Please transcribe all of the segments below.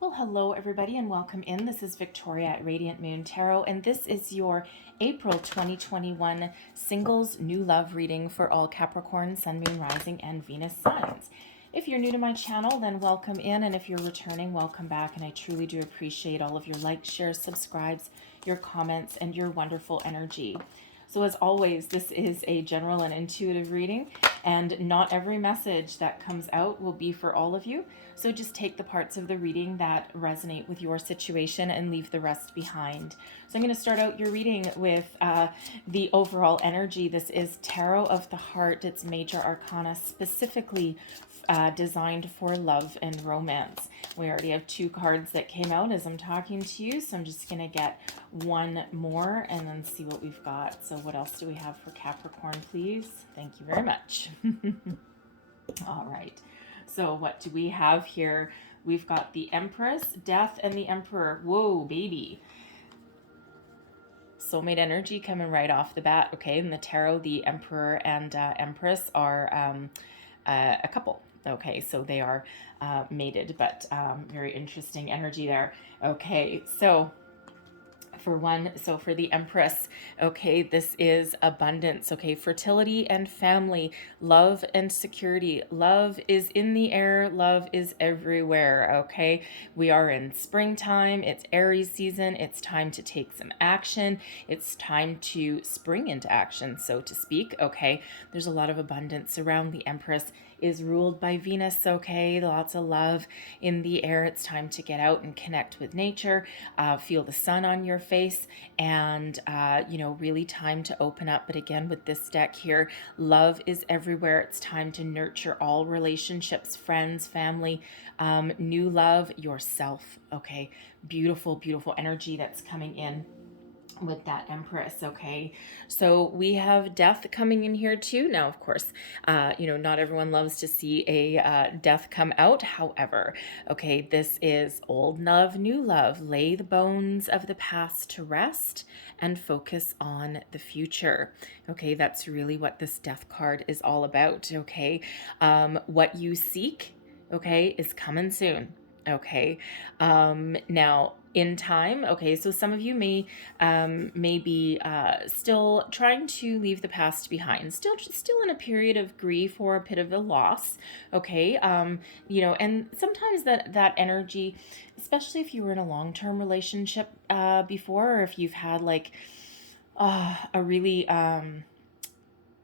Well, hello everybody and welcome in. This is Victoria at Radiant Moon Tarot, and this is your April 2021 singles new love reading for all Capricorn, Sun, Moon, Rising, and Venus signs. If you're new to my channel, then welcome in, and if you're returning, welcome back, and I truly do appreciate all of your likes, shares, subscribes, your comments, and your wonderful energy. So as always, this is a general and intuitive reading, and not every message that comes out will be for all of you. So just take the parts of the reading that resonate with your situation and leave the rest behind. So I'm going to start out your reading with the overall energy. This is Tarot of the Heart. It's Major Arcana, specifically designed for love and romance. We already have two cards that came out as I'm talking to you, so I'm just going to get one more and then see what we've got. So what else do we have for Capricorn, please? Thank you very much. All right. So what do we have here? We've got the Empress, Death, and the Emperor. Whoa, baby. Soulmate energy coming right off the bat. Okay, in the tarot, the Emperor and Empress are a couple. Okay, so they are mated, but very interesting energy there. Okay, so for the Empress, okay, this is abundance, okay, fertility and family, love and security. Love is in the air, love is everywhere, okay? We are in springtime, it's Aries season, it's time to take some action, it's time to spring into action, so to speak, okay? There's a lot of abundance around. The Empress is ruled by Venus, okay? Lots of love in the air. It's time to get out and connect with nature, feel the sun on your face, and really time to open up. But again, with this deck here, love is everywhere. It's time to nurture all relationships, friends, family, new love, yourself, okay? Beautiful, beautiful energy that's coming in with that Empress, okay? So we have death coming in here too. Now, of course, not everyone loves to see a death come out. However, okay, this is old love, new love. Lay the bones of the past to rest and focus on the future. Okay, that's really what this death card is all about, okay? What you seek, okay, is coming soon, okay? Now, in time, okay, so some of you may be still trying to leave the past behind, still in a period of grief or a bit of a loss, okay, and sometimes that energy, especially if you were in a long-term relationship before, or if you've had like a really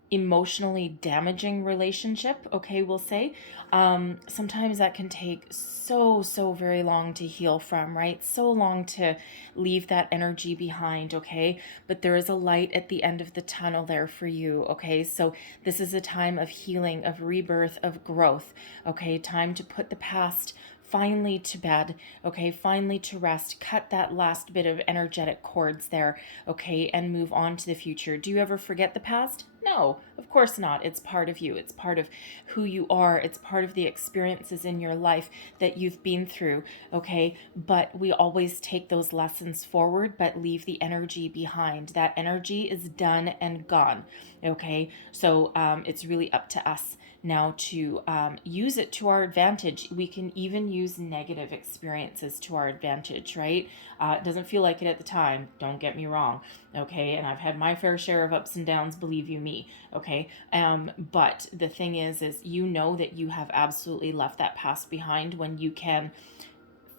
emotionally damaging relationship, okay, we'll say, sometimes that can take so very long to heal from, right? So long to leave that energy behind, okay? But there is a light at the end of the tunnel there for you, okay? So this is a time of healing, of rebirth, of growth, okay? Time to put the past finally to bed, okay, finally to rest, cut that last bit of energetic cords there, okay, and move on to the future. Do you ever forget the past? No, of course not. It's part of you. It's part of who you are. It's part of the experiences in your life that you've been through, okay? But we always take those lessons forward, but leave the energy behind. That energy is done and gone, okay? So it's really up to us now to use it to our advantage. We can even use negative experiences to our advantage, right? It doesn't feel like it at the time, don't get me wrong, okay? And I've had my fair share of ups and downs, believe you me, okay? But the thing is you know that you have absolutely left that past behind when you can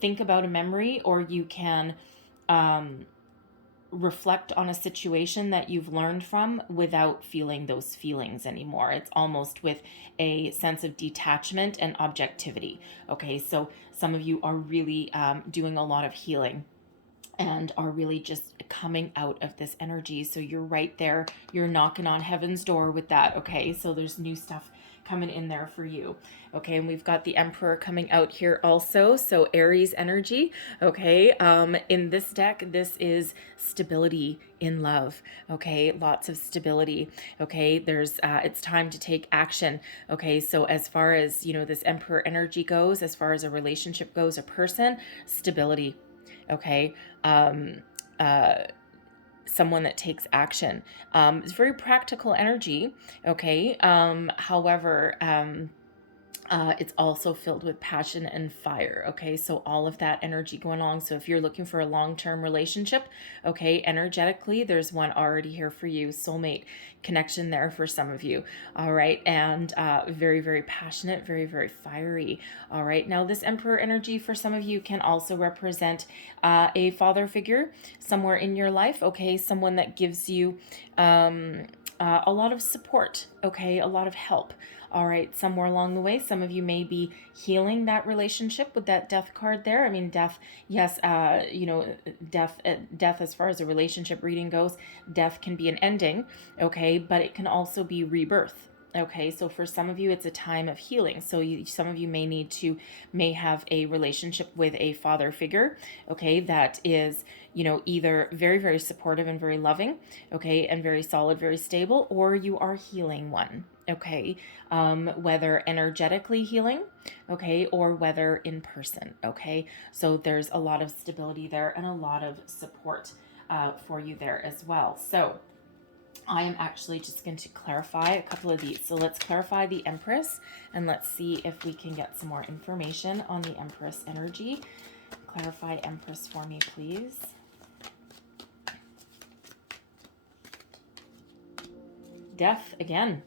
think about a memory, or you can reflect on a situation that you've learned from without feeling those feelings anymore. It's almost with a sense of detachment and objectivity. Okay, so some of you are really doing a lot of healing and are really just coming out of this energy. So you're right there. You're knocking on heaven's door with that. Okay, so there's new stuff coming in there for you. Okay, and we've got the Emperor coming out here also, so Aries energy. Okay, in this deck, this is stability in love. Okay, lots of stability. Okay, there's it's time to take action. Okay, so as far as this Emperor energy goes, as far as a relationship goes, a person, stability. Okay, someone that takes action. It's very practical energy, okay? However, It's also filled with passion and fire. Okay, so all of that energy going along. So if you're looking for a long-term relationship, okay, energetically, there's one already here for you. Soulmate connection there for some of you. All right, and very, very passionate, very, very fiery. All right, now this Emperor energy for some of you can also represent a father figure somewhere in your life. Okay, someone that gives you a lot of support. Okay, a lot of help. All right, somewhere along the way, some of you may be healing that relationship with that death card there. I mean, death, yes, death as far as a relationship reading goes, death can be an ending, okay, but it can also be rebirth. Okay, so for some of you, it's a time of healing. So some of you may have a relationship with a father figure, okay, that is, either very, very supportive and very loving, okay, and very solid, very stable, or you are healing one, okay, whether energetically healing, okay, or whether in person, okay. So there's a lot of stability there and a lot of support for you there as well. So I am actually just going to clarify a couple of these. So let's clarify the Empress and let's see if we can get some more information on the Empress energy. Clarify Empress for me, please. Death again.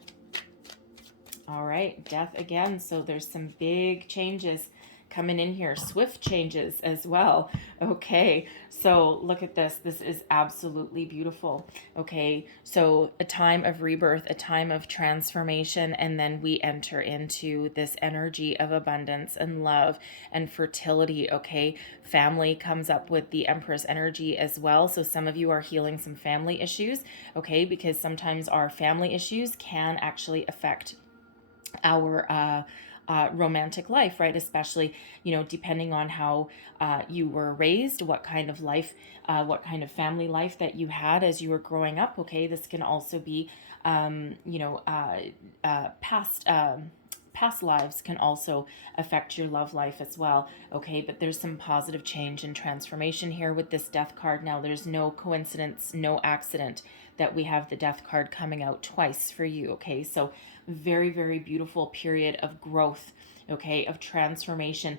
All right, death again. So there's some big changes coming in here, swift changes as well. Okay, so look at this. This is absolutely beautiful. Okay, so a time of rebirth, a time of transformation, and then we enter into this energy of abundance and love and fertility. Okay, family comes up with the Empress energy as well. So some of you are healing some family issues, okay, because sometimes our family issues can actually affect our romantic life, right? Especially, depending on how you were raised, what kind of life, what kind of family life that you had as you were growing up. Okay, this can also be, past lives can also affect your love life as well. Okay, but there's some positive change and transformation here with this death card. Now, there's no coincidence, no accident that we have the death card coming out twice for you. Okay, so very, very beautiful period of growth, okay, of transformation,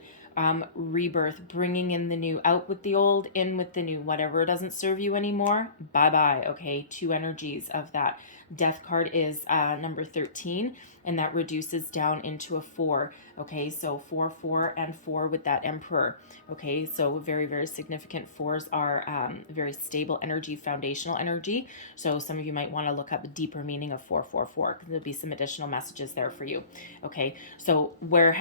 rebirth, bringing in the new, out with the old, in with the new. Whatever doesn't serve you anymore, bye bye. Okay, two energies of that. Death card is number 13, and that reduces down into a 4. Okay, so 4, 4, and 4 with that Emperor. Okay, so very, very significant. 4s are very stable energy, foundational energy. So some of you might want to look up the deeper meaning of 444, because there'll be some additional messages there for you. Okay, so where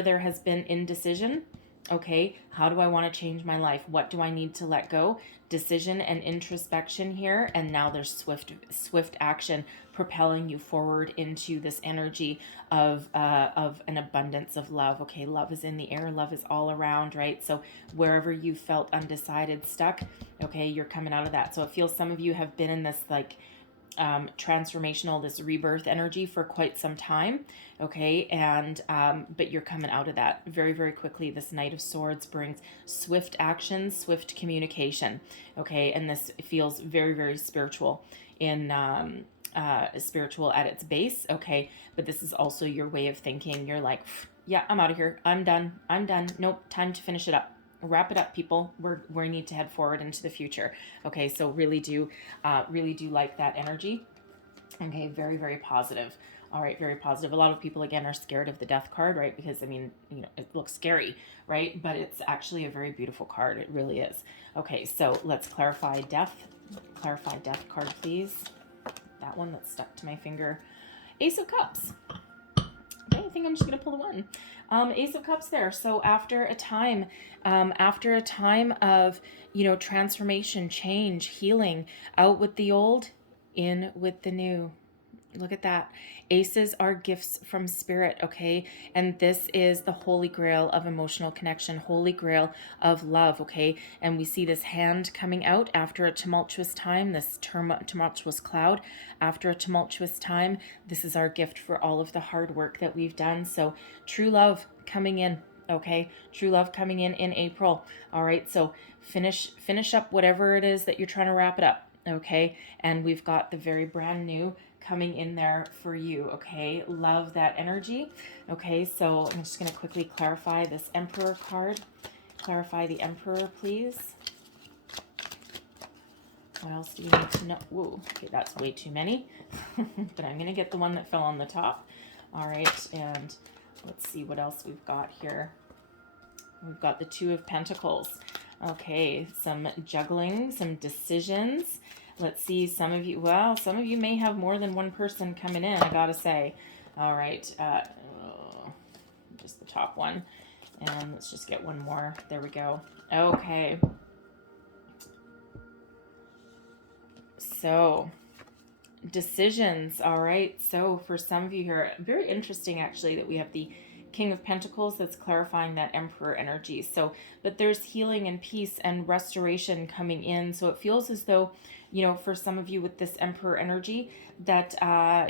there has been indecision, okay, how do I want to change my life? What do I need to let go? Decision and introspection here, and now there's swift action propelling you forward into this energy of an abundance of love. Okay, love is in the air, love is all around, right? So wherever you felt undecided, stuck, okay, you're coming out of that. So it feels some of you have been in this transformational, this rebirth energy for quite some time, okay, and but you're coming out of that very, very quickly. This Knight of Swords brings swift action, swift communication, okay, and this feels very, very spiritual in spiritual at its base, okay, but this is also your way of thinking. You're like, yeah, I'm out of here, I'm done, nope, time to finish it up, wrap it up, people. We need to head forward into the future. Okay, so really do like that energy. Okay, very, very positive. All right, very positive. A lot of people, again, are scared of the death card, right? Because, I mean, it looks scary, right? But it's actually a very beautiful card. It really is. Okay, so let's clarify death. Clarify death card, please. That one that's stuck to my finger. Ace of Cups. Okay, I think I'm just going to pull the one. Ace of Cups there. So after a time of, transformation, change, healing, out with the old, in with the new. Look at that. Aces are gifts from spirit, okay? And this is the holy grail of emotional connection, holy grail of love, okay? And we see this hand coming out after a tumultuous time, this tumultuous cloud. After a tumultuous time, this is our gift for all of the hard work that we've done. So true love coming in, okay? True love coming in April. All right, so finish up whatever it is that you're trying to wrap it up, okay? And we've got the very brand new coming in there for you, okay? Love that energy. Okay, so I'm just going to quickly clarify this Emperor card. Clarify the Emperor, please. What else do you need to know? Whoa, okay, that's way too many. But I'm going to get the one that fell on the top. All right, and let's see what else we've got here. We've got the Two of Pentacles. Okay, some juggling, some decisions. Let's see, some of you may have more than one person coming in, I gotta say. All right, just the top one. And let's just get one more. There we go. Okay. So, decisions. All right. So, for some of you here, very interesting actually that we have the King of Pentacles that's clarifying that Emperor energy. So, but there's healing and peace and restoration coming in. So, it feels as though, you know, for some of you with this Emperor energy, that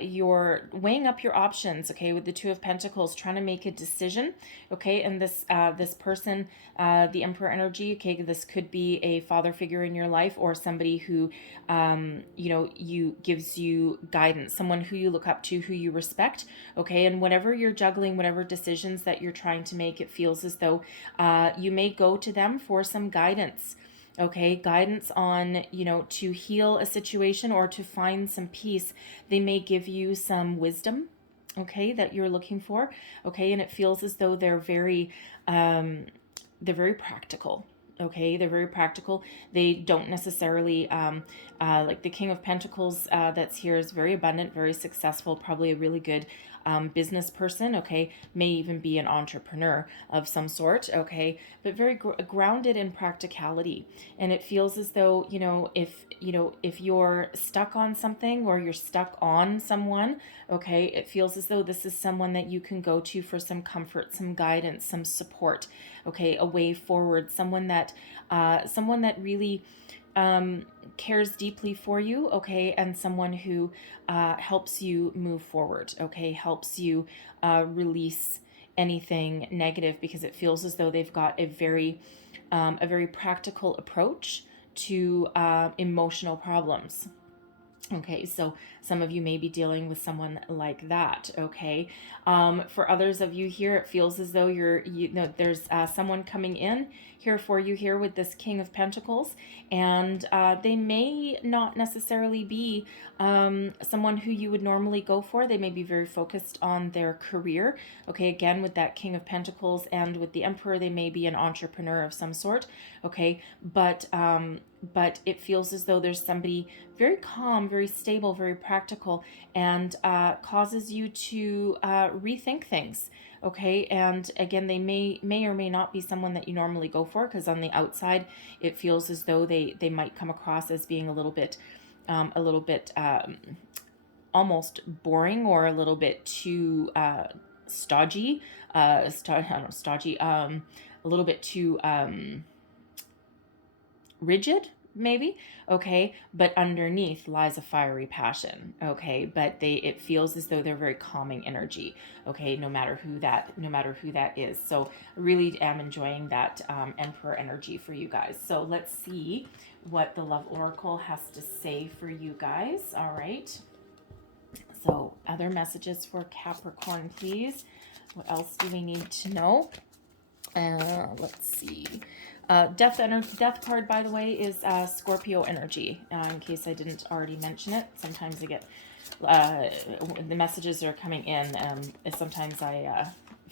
you're weighing up your options, okay, with the Two of Pentacles, trying to make a decision, okay, and this this person, the Emperor energy, okay, this could be a father figure in your life or somebody who, you know, gives you guidance, someone who you look up to, who you respect, okay, and whatever you're juggling, whatever decisions that you're trying to make, it feels as though you may go to them for some guidance. Okay, guidance on, you know, to heal a situation or to find some peace. They may give you some wisdom, okay, that you're looking for, okay, and it feels as though they're very practical. Okay, they're very practical. They don't necessarily, like the King of Pentacles that's here is very abundant, very successful, probably a really good business person, okay, may even be an entrepreneur of some sort, okay, but very grounded in practicality. And it feels as though, you know, if you're stuck on something or you're stuck on someone, okay, it feels as though this is someone that you can go to for some comfort, some guidance, some support, okay, a way forward, someone that really cares deeply for you, okay, and someone who helps you move forward, okay, helps you release anything negative, because it feels as though they've got a very practical approach to emotional problems. Okay, so some of you may be dealing with someone like that, okay? For others of you here, it feels as though there's someone coming in here for you here with this King of Pentacles, and they may not necessarily be someone who you would normally go for. They may be very focused on their career, okay? Again, with that King of Pentacles and with the Emperor, they may be an entrepreneur of some sort, okay? But it feels as though there's somebody very calm, very stable, very practical, and causes you to rethink things, okay? And again, they may or may not be someone that you normally go for, because on the outside, it feels as though they might come across as being a little bit almost boring, or a little bit too stodgy, stodgy, a little bit too rigid, maybe, okay, but underneath lies a fiery passion, okay, but it feels as though they're very calming energy, okay, no matter who that is. So really am enjoying that Emperor energy for you guys. So let's see what the Love Oracle has to say for you guys. All right, so other messages for Capricorn, please. What else do we need to know? Let's see. Death card, by the way, is Scorpio energy. In case I didn't already mention it, sometimes I get the messages are coming in. Sometimes I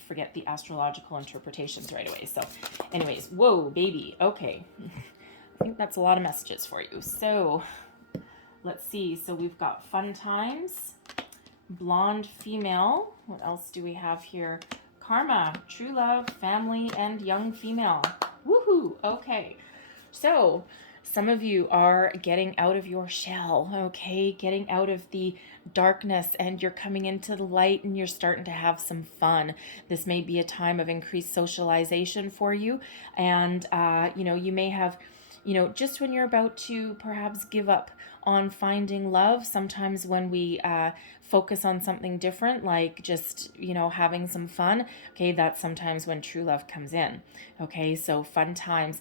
forget the astrological interpretations right away. So, anyways, whoa, baby. Okay, I think that's a lot of messages for you. So, let's see. So we've got fun times, blonde female. What else do we have here? Karma, true love, family, and young female. Woohoo! Okay, so some of you are getting out of your shell, okay? Getting out of the darkness, and you're coming into the light, and you're starting to have some fun. This may be a time of increased socialization for you, and you know, you may have, you know, just when you're about to perhaps give up on finding love. Sometimes when we focus on something different, like just, having some fun, okay, that's sometimes when true love comes in. Okay, so fun times.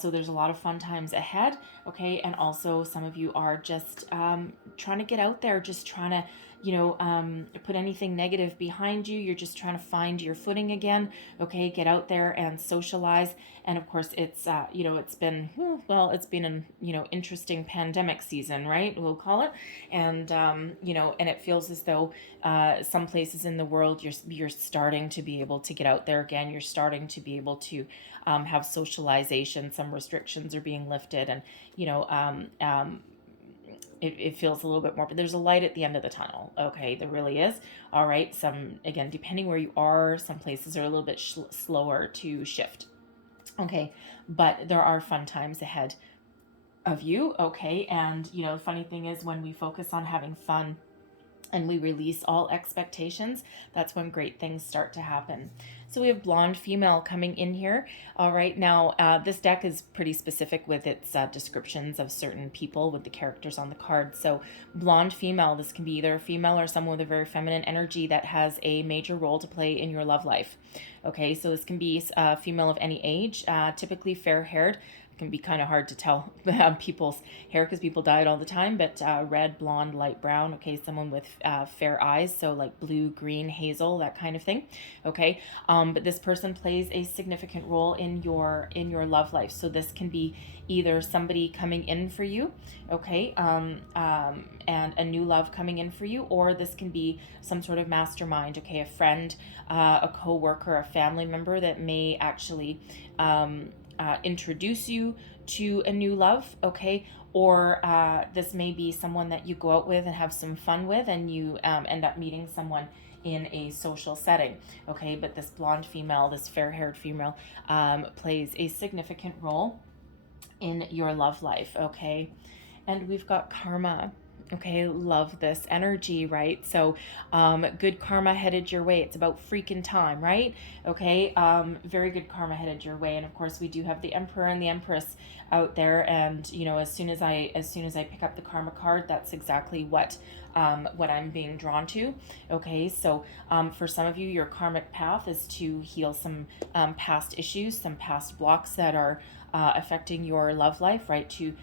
So there's a lot of fun times ahead. Okay, and also some of you are just trying to get out there, just trying to put anything negative behind you. You're just trying to find your footing again. Okay, get out there and socialize. And of course, it's it's been it's been an interesting pandemic season, right? We'll call it. And and it feels as though some places in the world you're starting to be able to get out there again. You're starting to be able to have socialization. Some restrictions are being lifted, and it feels a little bit more, but there's a light at the end of the tunnel. Okay, there really is. All right, again, depending where you are, some places are a little bit slower to shift. Okay, but there are fun times ahead of you. Okay, and the funny thing is, when we focus on having fun and we release all expectations, that's when great things start to happen. So we have blonde female coming in here. All right, now this deck is pretty specific with its descriptions of certain people with the characters on the card. So blonde female, this can be either a female or someone with a very feminine energy that has a major role to play in your love life. Okay, so this can be a female of any age, typically fair-haired. It can be kind of hard to tell people's hair because people dye it all the time, but red, blonde, light brown. Okay, someone with fair eyes, so like blue, green, hazel, that kind of thing. Okay, but this person plays a significant role in your love life. So this can be either somebody coming in for you, okay, and a new love coming in for you, or this can be some sort of mastermind, okay, a friend, a co-worker, a family member that may actually introduce you to a new love, okay, or this may be someone that you go out with and have some fun with, and you end up meeting someone in a social setting, okay. But this blonde female, this fair-haired female, plays a significant role in your love life, okay. And we've got karma. Okay, love this energy, right? So good karma headed your way. It's about freaking time, right? Okay, very good karma headed your way. And of course we do have the Emperor and the Empress out there, and as soon as I pick up the karma card, that's exactly what I'm being drawn to. Okay, so for some of you, your karmic path is to heal some past issues, some past blocks that are affecting your love life, right? To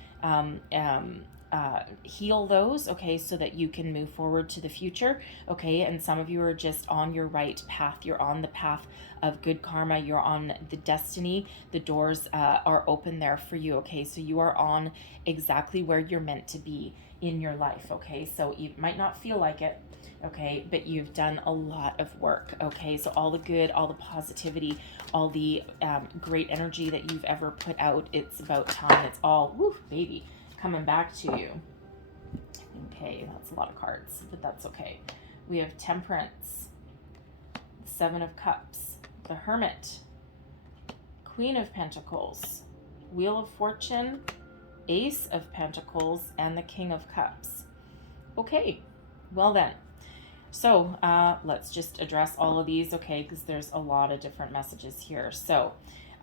heal those, okay, so that you can move forward to the future, okay. And some of you are just on your right path. You're on the path of good karma. You're on the destiny. The doors are open there for you, okay. So you are on exactly where you're meant to be in your life, okay. So you might not feel like it, okay, but you've done a lot of work, okay. So all the good, all the positivity, all the great energy that you've ever put out, it's about time. It's all, woo, baby, coming back to you. Okay, that's a lot of cards, but that's okay. We have Temperance, Seven of Cups, the Hermit, Queen of Pentacles, Wheel of Fortune, Ace of Pentacles, and the King of Cups. Okay, well then. So let's just address all of these, okay, because there's a lot of different messages here. So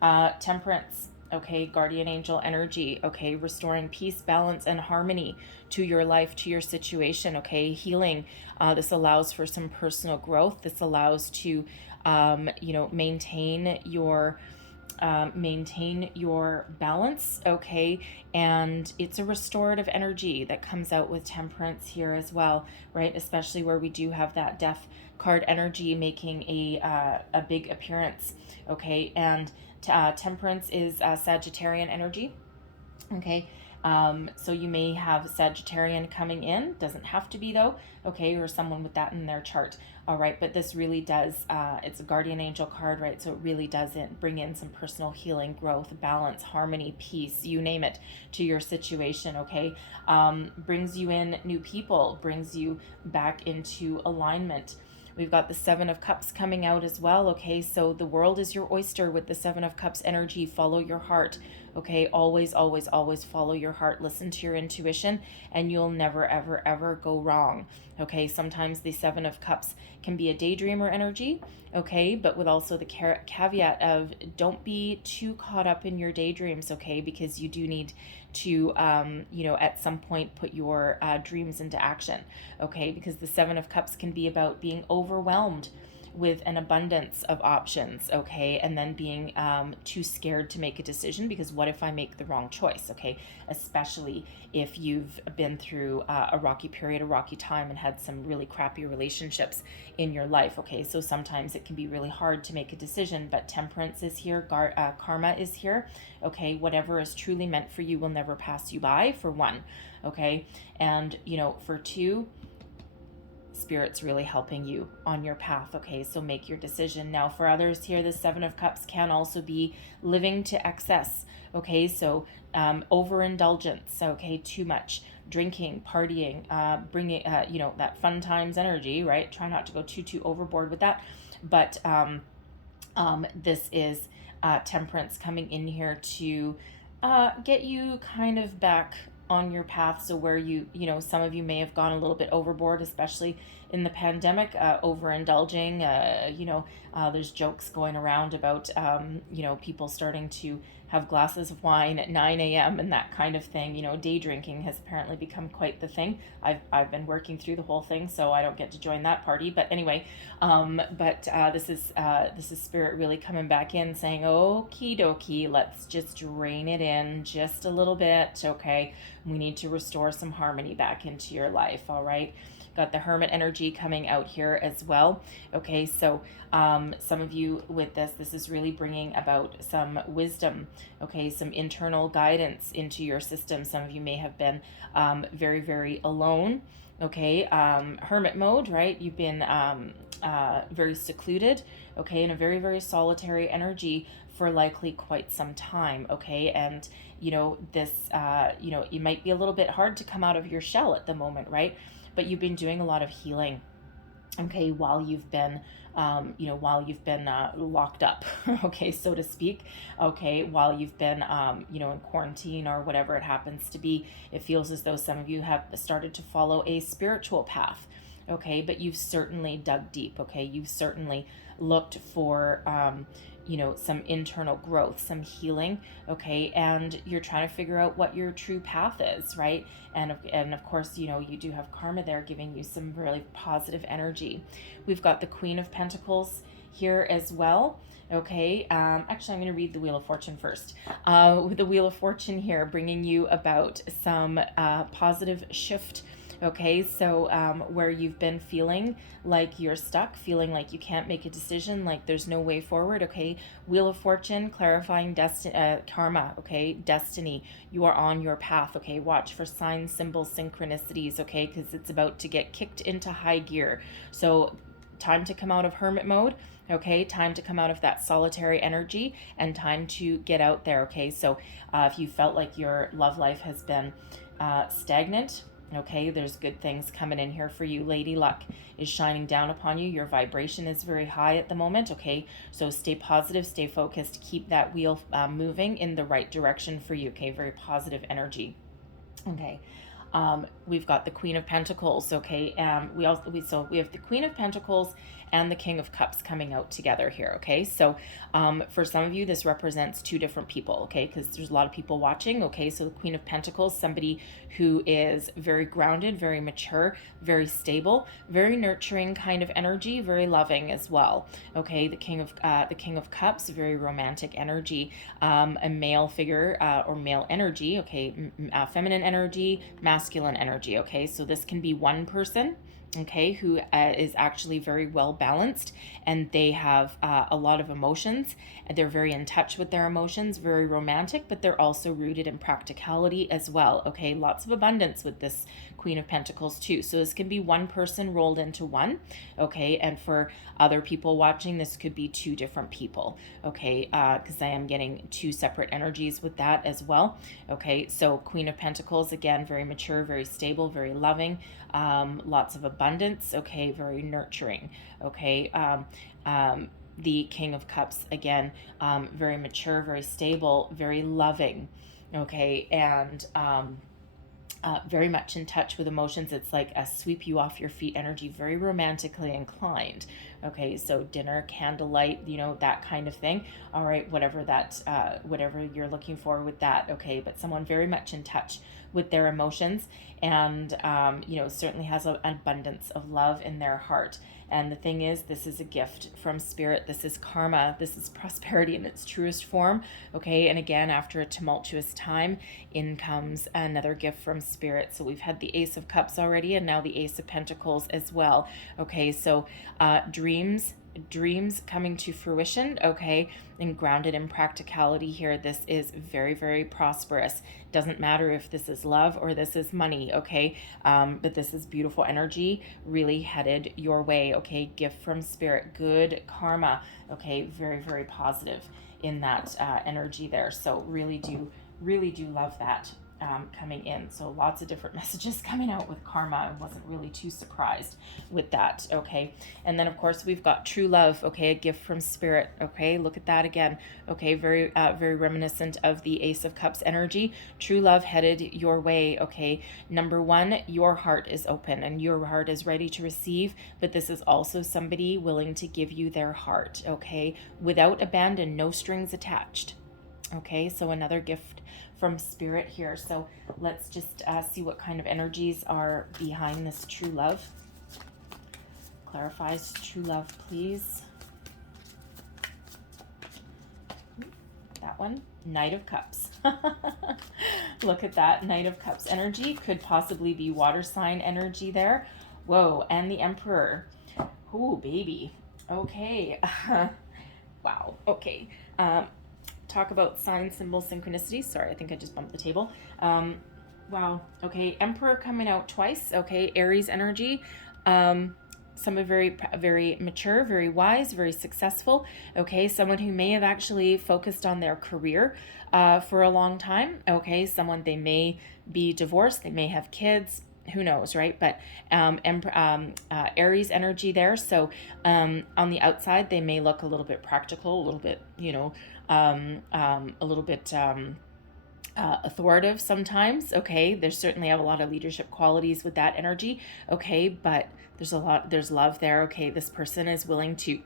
Temperance, okay, guardian angel energy, okay, restoring peace, balance, and harmony to your life, to your situation, okay, healing. This allows for some personal growth. This allows to, maintain your balance, okay, and it's a restorative energy that comes out with Temperance here as well, right? Especially where we do have that Death card energy making a big appearance, okay. And Temperance is Sagittarian energy, okay. So you may have Sagittarian coming in, doesn't have to be though, okay, or someone with that in their chart. All right, but this really does, it's a guardian angel card, right? So it really does bring in some personal healing, growth, balance, harmony, peace, you name it, to your situation, okay? Brings you in new people, brings you back into alignment. We've got the Seven of Cups coming out as well, okay? So the world is your oyster with the Seven of Cups energy. Follow your heart, Okay, always, always, always follow your heart, listen to your intuition, and you'll never, ever, ever go wrong. Okay, sometimes the Seven of Cups can be a daydreamer energy, okay, but with also the caveat of don't be too caught up in your daydreams, okay, because you do need to, at some point put your dreams into action, okay, because the Seven of Cups can be about being overwhelmed with an abundance of options, okay, and then being too scared to make a decision because what if I make the wrong choice, okay, especially if you've been through a rocky period, a rocky time, and had some really crappy relationships in your life, okay, so sometimes it can be really hard to make a decision, but temperance is here, karma is here, okay, whatever is truly meant for you will never pass you by, for one, okay, and for two, Spirit's really helping you on your path, okay, so make your decision. Now for others here, the Seven of Cups can also be living to excess, okay, so overindulgence, okay, too much drinking, partying, bringing that fun times energy, right? Try not to go too overboard with that, but this is temperance coming in here to get you kind of back on your path. So where some of you may have gone a little bit overboard, especially in the pandemic, overindulging, there's jokes going around about, people starting to have glasses of wine at 9 a.m. and that kind of thing. Day drinking has apparently become quite the thing. I've been working through the whole thing, so I don't get to join that party. But anyway, this is Spirit really coming back in saying, okie dokie, let's just rein it in just a little bit, okay? We need to restore some harmony back into your life, all right? Got the Hermit energy coming out here as well. Okay, so some of you with this is really bringing about some wisdom, okay, some internal guidance into your system. Some of you may have been very, very alone, okay, hermit mode, right? You've been very secluded, okay, in a very, very solitary energy for likely quite some time, okay, and this you might be a little bit hard to come out of your shell at the moment, right? But you've been doing a lot of healing, okay, while you've been locked up, okay, so to speak, okay, while you've been in quarantine or whatever it happens to be. It feels as though some of you have started to follow a spiritual path, okay, but you've certainly dug deep, okay, you've certainly looked for some internal growth, some healing, okay, and you're trying to figure out what your true path is, right? And of course, you do have karma there giving you some really positive energy. We've got the Queen of Pentacles here as well. Okay, actually, I'm going to read the Wheel of Fortune first. The Wheel of Fortune here bringing you about some positive shift. Okay, so where you've been feeling like you're stuck, feeling like you can't make a decision, like there's no way forward, okay, Wheel of Fortune, clarifying karma, okay, destiny, you are on your path, okay, watch for signs, symbols, synchronicities, okay, because it's about to get kicked into high gear. So time to come out of hermit mode, okay, time to come out of that solitary energy and time to get out there, okay, so if you felt like your love life has been stagnant, okay, there's good things coming in here for you. Lady Luck is shining down upon you. Your vibration is very high at the moment, okay, so stay positive, stay focused, keep that wheel moving in the right direction for you, okay, very positive energy, okay. We've got the Queen of Pentacles, okay, we have the Queen of Pentacles and the King of Cups coming out together here, okay, so for some of you this represents two different people, okay, because there's a lot of people watching, okay, so the Queen of Pentacles, somebody who is very grounded, very mature, very stable, very nurturing kind of energy, very loving as well, okay, the King of Cups, very romantic energy, a male figure or male energy, okay, feminine energy, masculine energy, okay, so this can be one person, okay, who is actually very well balanced, and they have a lot of emotions, and they're very in touch with their emotions, very romantic, but they're also rooted in practicality as well, okay, lots of abundance with this Queen of Pentacles too. So this can be one person rolled into one, okay, and for other people watching, this could be two different people, okay, because I am getting two separate energies with that as well, okay, so Queen of Pentacles, again, very mature, very stable, very loving, lots of abundance, okay, very nurturing, okay, the King of Cups again, very mature, very stable, very loving, okay, and very much in touch with emotions. It's like a sweep you off your feet energy, very romantically inclined. Okay, so dinner, candlelight, you know, that kind of thing. All right, whatever that, whatever you're looking for with that. Okay, but someone very much in touch with their emotions, and you know, certainly has an abundance of love in their heart. And the thing is, this is a gift from spirit. This is karma. This is prosperity in its truest form. Okay, and again, after a tumultuous time, in comes another gift from spirit. So we've had the Ace of Cups already, and now the Ace of Pentacles as well. Okay, so dreams coming to fruition, okay, and grounded in practicality here. This is very, very prosperous. Doesn't matter if this is love or this is money, okay, but this is beautiful energy really headed your way. Okay, gift from spirit, good karma. Okay, very, very positive in that energy there. So really do love that coming in. So lots of different messages coming out with karma. I wasn't really too surprised with that. Okay, and then of course we've got true love. Okay, a gift from spirit. Okay, look at that again. Okay, very very reminiscent of the Ace of Cups energy. True love headed your way. Okay, number one, your heart is open and your heart is ready to receive, but this is also somebody willing to give you their heart. Okay, without abandon, no strings attached. Okay, so another gift from spirit here. So let's just see what kind of energies are behind this true love. Clarifies true love, please. That one, Knight of Cups. Look at that, Knight of Cups energy. Could possibly be water sign energy there. Whoa, and the Emperor. Ooh, baby. Okay. Wow, okay. Talk about sign, symbol, synchronicity. Sorry, I think I just bumped the table. Wow. Okay, Emperor coming out twice. Okay, Aries energy. Someone very, very mature, very wise, very successful. Okay, someone who may have actually focused on their career for a long time. Okay, someone, they may be divorced, they may have kids. Who knows, right? But Aries energy there. So on the outside, they may look a little bit practical, a little bit, you know, a little bit authoritative sometimes. Okay, they certainly have a lot of leadership qualities with that energy. Okay, but there's love there. Okay, this person is willing to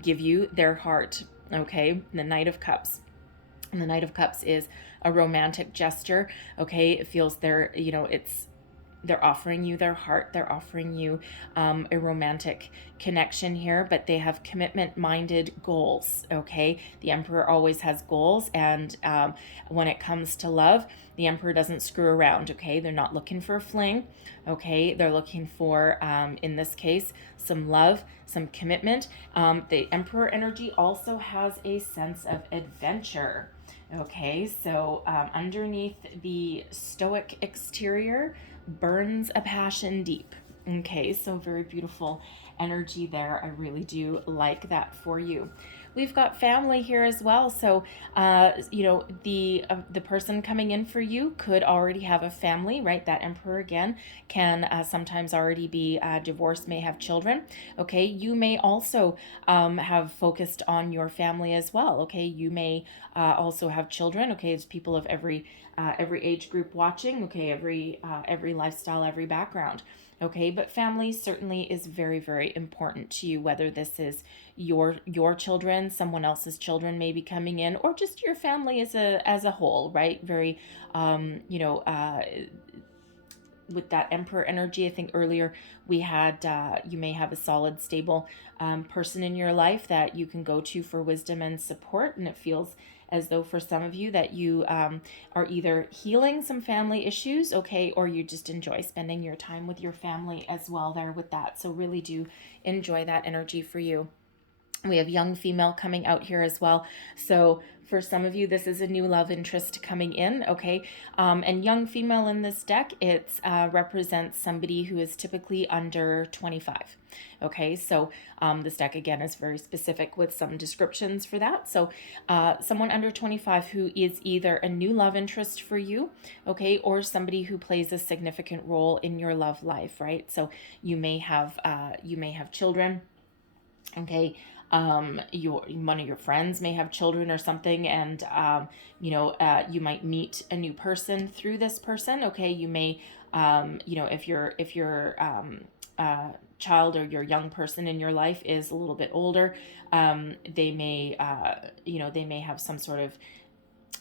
give you their heart. Okay, the Knight of Cups. And the Knight of Cups is a romantic gesture. Okay, it feels you know, they're offering you their heart. They're offering you a romantic connection here, but they have commitment-minded goals, okay? The Emperor always has goals, and when it comes to love, the Emperor doesn't screw around, okay? They're not looking for a fling, okay? They're looking for, in this case, some love, some commitment. The Emperor energy also has a sense of adventure. Okay, so underneath the stoic exterior burns a passion deep. Okay, so very beautiful energy there. I really do like that for you. We've got family here as well. So, you know, the person coming in for you could already have a family, right? That Emperor again can sometimes already be divorced, may have children. Okay, you may also have focused on your family as well. Okay, you may also have children. Okay, it's people of every age group watching. Okay, every lifestyle, every background. Okay, but family certainly is very, very important to you, whether this is your children, someone else's children may be coming in, or just your family as a whole, right? Very you know, with that Emperor energy, I think earlier we had you may have a solid, stable person in your life that you can go to for wisdom and support, and it feels as though for some of you that you are either healing some family issues, okay, or you just enjoy spending your time with your family as well there with that. So really do enjoy that energy for you. We have young female coming out here as well. So for some of you, this is a new love interest coming in, okay? And young female in this deck, it represents somebody who is typically under 25, okay? So this deck, again, is very specific with some descriptions for that. So someone under 25 who is either a new love interest for you, okay, or somebody who plays a significant role in your love life, right? So you may have children, okay, one of your friends may have children or something, and you might meet a new person through this person. Okay, you may if your child or your young person in your life is a little bit older, they may they may have some sort of,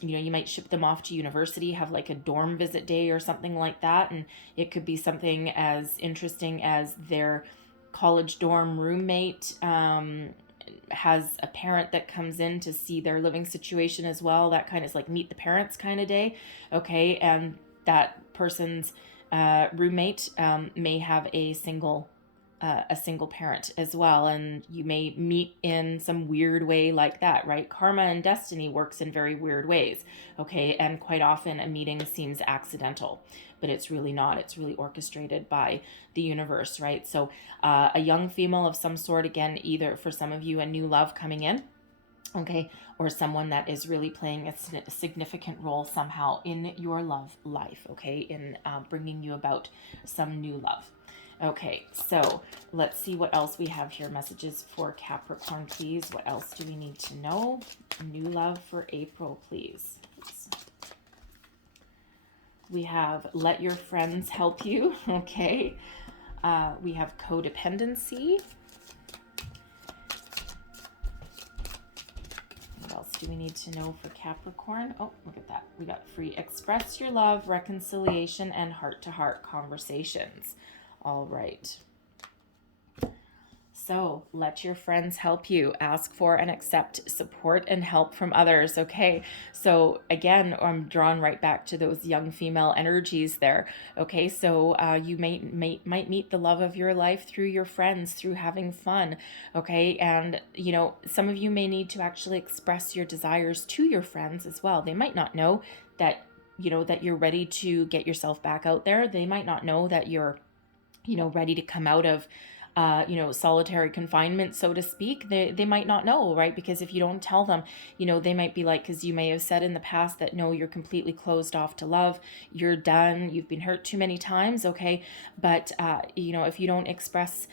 you might ship them off to university, have like a dorm visit day or something like that. And it could be something as interesting as their college dorm roommate has a parent that comes in to see their living situation as well. That kind of is like meet the parents kind of day. Okay. And that person's roommate may have a single parent as well, and you may meet in some weird way like that, right? Karma and destiny works in very weird ways. Okay, and quite often a meeting seems accidental, but it's really not. It's really orchestrated by the universe, right? So a young female of some sort, again, either for some of you a new love coming in, okay, or someone that is really playing a significant role somehow in your love life, okay, in bringing you about some new love. Okay, so let's see what else we have here. Messages for Capricorn, please. What else do we need to know? New love for April, please. We have let your friends help you. Okay. We have codependency. What else do we need to know for Capricorn? Oh, look at that. We got free express your love, reconciliation, and heart-to-heart conversations. All right. So let your friends help you. Ask for and accept support and help from others. Okay. So again, I'm drawn right back to those young female energies there. Okay. So you might meet the love of your life through your friends, through having fun. Okay. And, some of you may need to actually express your desires to your friends as well. They might not know that, that you're ready to get yourself back out there. They might not know that you're ready to come out of, solitary confinement, so to speak. They might not know, right? Because if you don't tell them, they might be like, because you may have said in the past that, no, you're completely closed off to love. You're done. You've been hurt too many times. Okay. But, if you don't express,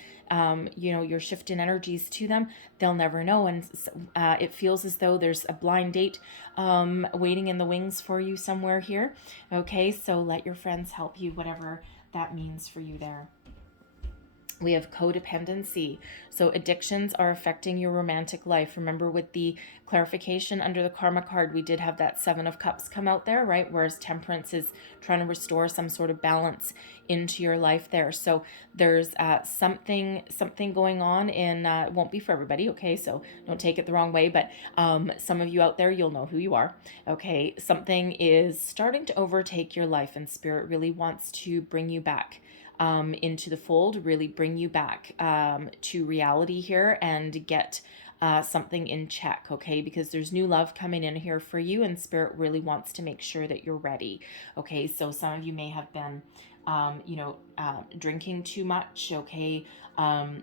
your shift in energies to them, they'll never know. And it feels as though there's a blind date waiting in the wings for you somewhere here. Okay. So let your friends help you, whatever that means for you there. We have codependency. So addictions are affecting your romantic life. Remember, with the clarification under the karma card, we did have that 7 of Cups come out there, right? Whereas Temperance is trying to restore some sort of balance into your life there. So there's something going on in, it won't be for everybody, okay? So don't take it the wrong way, but some of you out there, you'll know who you are, okay? Something is starting to overtake your life, and Spirit really wants to bring you back into the fold, really bring you back to reality here and get something in check, okay? Because there's new love coming in here for you, and Spirit really wants to make sure that you're ready, okay? So some of you may have been, drinking too much, okay?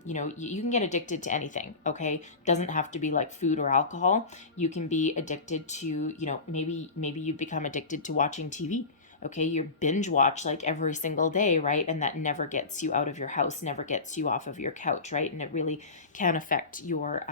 You can get addicted to anything, okay? Doesn't have to be like food or alcohol. You can be addicted to, maybe you become addicted to watching TV. Okay, you binge watch like every single day, right? And that never gets you out of your house, never gets you off of your couch, right? And it really can affect your,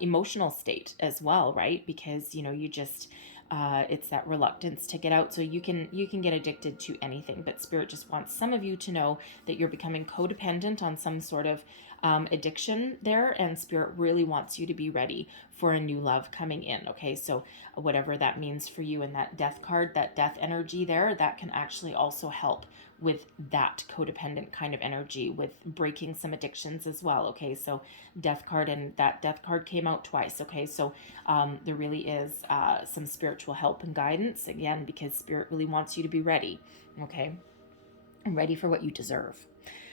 emotional state as well, right? Because, you just, it's that reluctance to get out. So you can get addicted to anything, but Spirit just wants some of you to know that you're becoming codependent on some sort of addiction there, and Spirit really wants you to be ready for a new love coming in. Okay, so whatever that means for you, and that death card, that death energy there, that can actually also help with that codependent kind of energy, with breaking some addictions as well. Okay, so death card, and that death card came out twice. Okay, so there really is some spiritual help and guidance, again, because Spirit really wants you to be ready. Okay, and ready for what you deserve.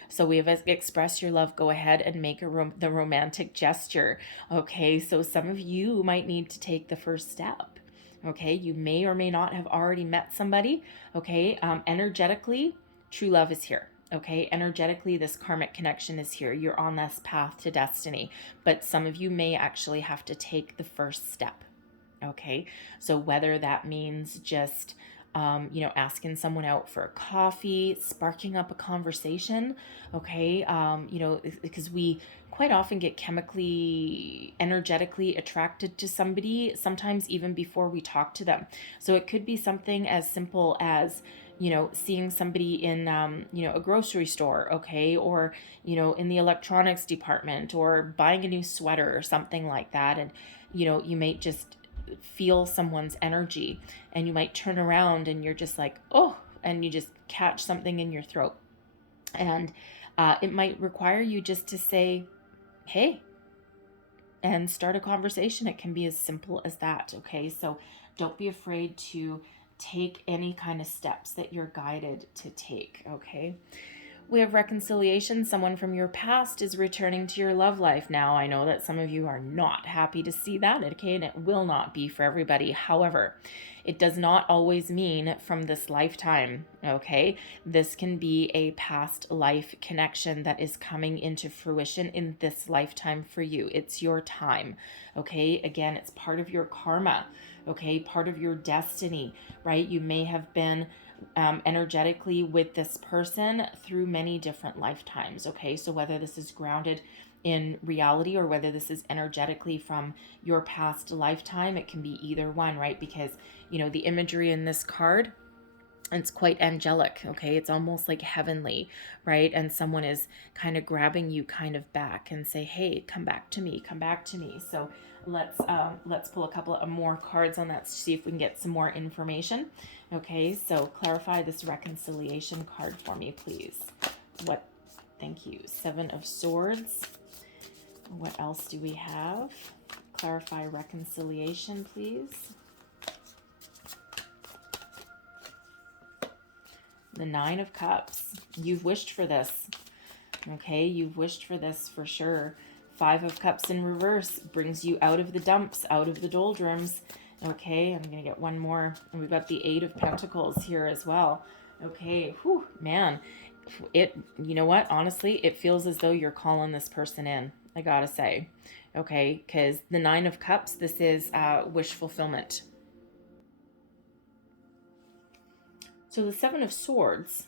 So we have express your love. Go ahead and make the romantic gesture. Okay, so some of you might need to take the first step. Okay, you may or may not have already met somebody. Okay, energetically, true love is here. Okay, energetically, this karmic connection is here. You're on this path to destiny, but some of you may actually have to take the first step. Okay, so whether that means just asking someone out for a coffee, sparking up a conversation, okay? Because we quite often get chemically, energetically attracted to somebody, sometimes even before we talk to them. So it could be something as simple as, seeing somebody in, a grocery store, okay, or, in the electronics department, or buying a new sweater or something like that. And, you may just feel someone's energy, and you might turn around and you're just like, oh, and you just catch something in your throat. And it might require you just to say, hey, and start a conversation. It can be as simple as that, okay? So don't be afraid to take any kind of steps that you're guided to take, okay? We have reconciliation. Someone from your past is returning to your love life now. I know that some of you are not happy to see that, okay? And it will not be for everybody. However, it does not always mean from this lifetime, okay? This can be a past life connection that is coming into fruition in this lifetime for you. It's your time, okay? Again, it's part of your karma, okay? Part of your destiny, right? You may have been energetically with this person through many different lifetimes, okay? So whether this is grounded in reality or whether this is energetically from your past lifetime, it can be either one, right? Because, the imagery in this card, it's quite angelic, okay? It's almost like heavenly, right? And someone is kind of grabbing you kind of back and say, hey, come back to me, come back to me. So let's pull a couple of more cards on that to see if we can get some more information. Okay, so clarify this reconciliation card for me, please. Thank you. 7 of Swords. What else do we have? Clarify reconciliation, please. The 9 of Cups. You've wished for this. Okay, you've wished for this for sure. 5 of Cups in reverse brings you out of the dumps, out of the doldrums. Okay, I'm going to get one more. And we've got the 8 of Pentacles here as well. Okay, whew, man. You know what? Honestly, it feels as though you're calling this person in, I gotta say. Okay, because the 9 of Cups, this is wish fulfillment. So the 7 of Swords,